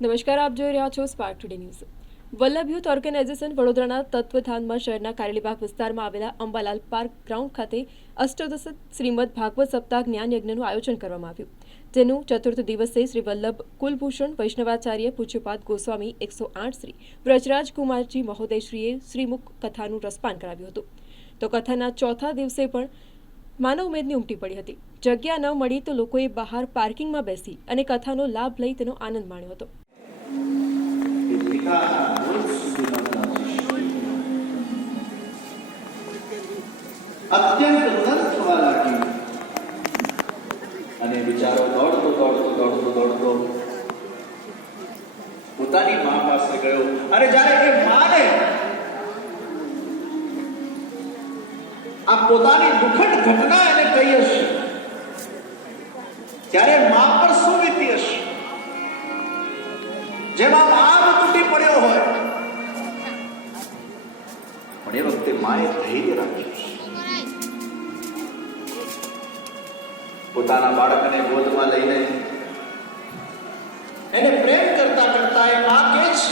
નમસ્કાર, આપ જોઈ રહ્યા છો Spark today news Vallabh youth organisation વડોદરાના તત્વધાનમાં શહેરના કારેલીબાગ વિસ્તારમાં આવેલા અંબાલાલ પાર્ક ગ્રાઉન્ડ ખાતે અષ્ટદશ શ્રીમદ ભાગવત સપ્તાહ જ્ઞાન યજ્ઞનું આયોજન કરવામાં આવ્યું. જેનું ચતુર્થ દિવસે શ્રી વલ્લભ કુલભૂષણ વૈષ્ણવાચાર્ય પૂજ્યપાદ ગોસ્વામી એકસો આઠ શ્રી વ્રજરાજ કુમારજી મહોદયશ્રીએ શ્રીમુખ કથાનું રસપાન કરાવ્યું હતું. તો કથાના ચોથા દિવસે પણ માનવ ઉમેદની ઉમટી પડી હતી. જગ્યા ન મળી તો લોકોએ બહાર પાર્કિંગમાં બેસી અને કથાનો લાભ લઈ તેનો આનંદ માણ્યો હતો. મા આ પોતાની દુઃખદ ઘટના એને કહી મા પર શું વીતી હશે જેમાં તૂટી પડ્યો હોય પણ એ વખતે માએ ધૈર્ય રાખ્યું છે. પોતાના બાળકને ગોદમાં લઈને એને પ્રેમ કરતા કરતા એ મા કહે છે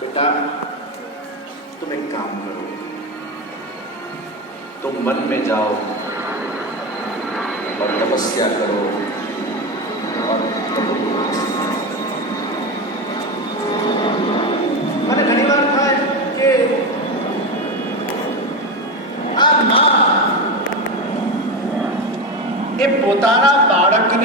બેટા तुम एक काम करो तुम मन में जाओ और तपस्या करो એ પોતાના બાળકને